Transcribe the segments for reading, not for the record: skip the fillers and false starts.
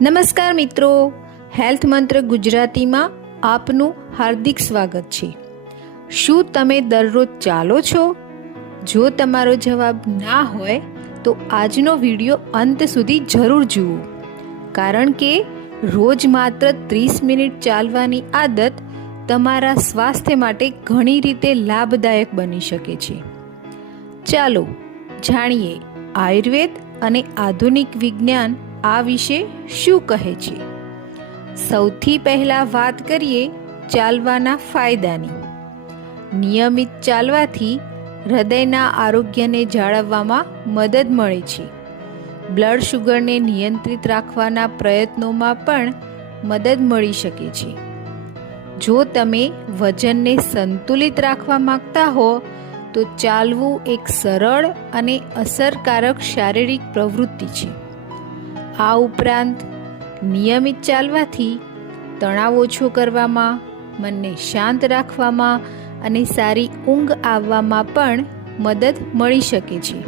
નમસ્કાર મિત્રો, હેલ્થ મંત્ર ગુજરાતીમાં આપનું હાર્દિક સ્વાગત છે। શું તમે દરરોજ ચાલો છો? જો તમારો જવાબ ના હોય તો આજનો વિડીયો અંત સુધી જરૂર જુઓ, કારણ કે રોજ માત્ર 30 મિનિટ ચાલવાની આદત તમારા સ્વાસ્થ્ય માટે ઘણી રીતે લાભદાયક બની શકે છે। ચાલો જાણીએ આયુર્વેદ અને આધુનિક વિજ્ઞાન આ વિશે શું કહે છે। સૌથી પહેલા વાત કરીએ ચાલવાના ફાયદાની। નિયમિત ચાલવાથી હૃદયના આરોગ્યને જાળવવામાં મદદ મળે છે। બ્લડ શુગરને નિયંત્રિત રાખવાના પ્રયત્નોમાં પણ મદદ મળી શકે છે। જો તમે વજનને સંતુલિત રાખવા માંગતા હો તો ચાલવું એક સરળ અને અસરકારક શારીરિક પ્રવૃત્તિ છે। આ ઉપરાંત નિયમિત ચાલવાથી તણાવ ઓછો કરવામાં, મનને શાંત રાખવામાં અને સારી ઊંઘ આવવામાં પણ મદદ મળી શકે છે।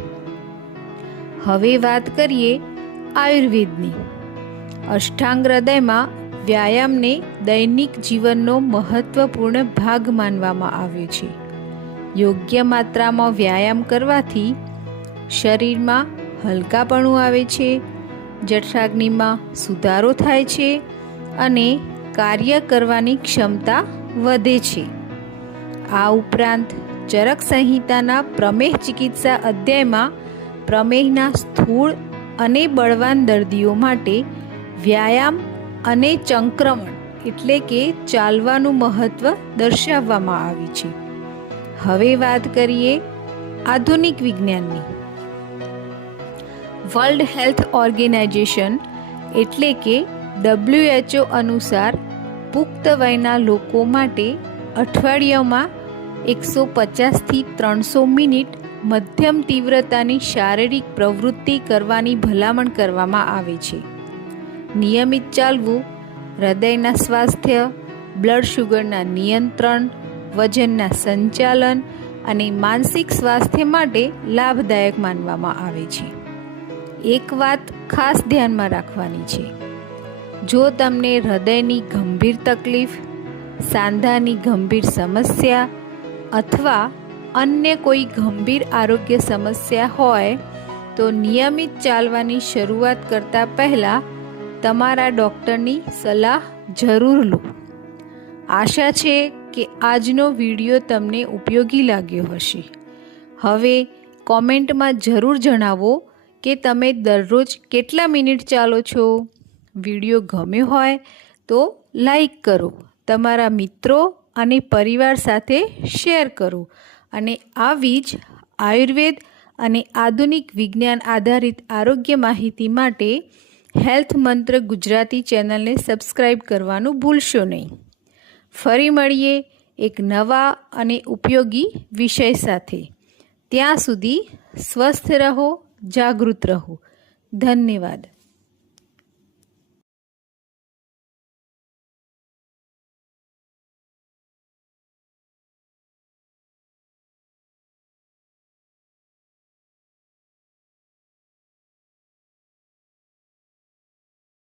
હવે વાત કરીએ આયુર્વેદની। અષ્ટાંગ હૃદયમાં વ્યાયામને દૈનિક જીવનનો મહત્વપૂર્ણ ભાગ માનવામાં આવ્યો છે। યોગ્ય માત્રામાં વ્યાયામ કરવાથી શરીરમાં હલકાપણું આવે છે, જઠરાગ્નિમાં સુધારો થાય છે અને કાર્ય કરવાની ક્ષમતા વધે છે। આ ઉપરાંત ચરક સંહિતાના પ્રમેહ ચિકિત્સા અધ્યાયમાં પ્રમેહના સ્થૂળ અને બળવાન દર્દીઓ માટે વ્યાયામ અને ચંક્રમણ એટલે કે ચાલવાનું મહત્વ દર્શાવવામાં આવ્યું છે। હવે વાત કરીએ આધુનિક વિજ્ઞાનની। વર્લ્ડ હેલ્થ ઓર્ગેનાઇઝેશન એટલે કે WHO અનુસાર પુખ્ત વયના લોકો માટે અઠવાડિયામાં 150થી 300 મિનિટ મધ્યમ તીવ્રતાની શારીરિક પ્રવૃત્તિ કરવાની ભલામણ કરવામાં આવે છે। નિયમિત ચાલવું હૃદયના સ્વાસ્થ્ય, બ્લડ શુગરના નિયંત્રણ, વજનના સંચાલન અને માનસિક સ્વાસ્થ્ય માટે લાભદાયક માનવામાં આવે છે। એક વાત ખાસ ધ્યાનમાં રાખવાની છે, જો તમને હૃદયની ગંભીર તકલીફ, સાંધાની ગંભીર સમસ્યા અથવા અન્ય કોઈ ગંભીર આરોગ્ય સમસ્યા હોય તો નિયમિત ચાલવાની શરૂઆત કરતાં પહેલાં તમારા ડૉક્ટરની સલાહ જરૂર લો। આશા છે કે આજનો વિડીયો તમને ઉપયોગી લાગ્યો હશે। હવે કોમેન્ટમાં જરૂર જણાવો કે તમે દરરોજ કેટલા મિનિટ ચાલો છો। વિડીયો ગમ્યો હોય તો લાઈક કરો, તમારા મિત્રો અને પરિવાર સાથે શેર કરો અને આવી જ આયુર્વેદ અને આધુનિક વિજ્ઞાન આધારિત આરોગ્ય માહિતી માટે હેલ્થ મંત્ર ગુજરાતી ચેનલને સબસ્ક્રાઈબ કરવાનું ભૂલશો નહીં। ફરી મળીએ એક નવા અને ઉપયોગી વિષય સાથે। ત્યાં સુધી સ્વસ્થ રહો, જાગૃત રહો। ધન્યવાદ।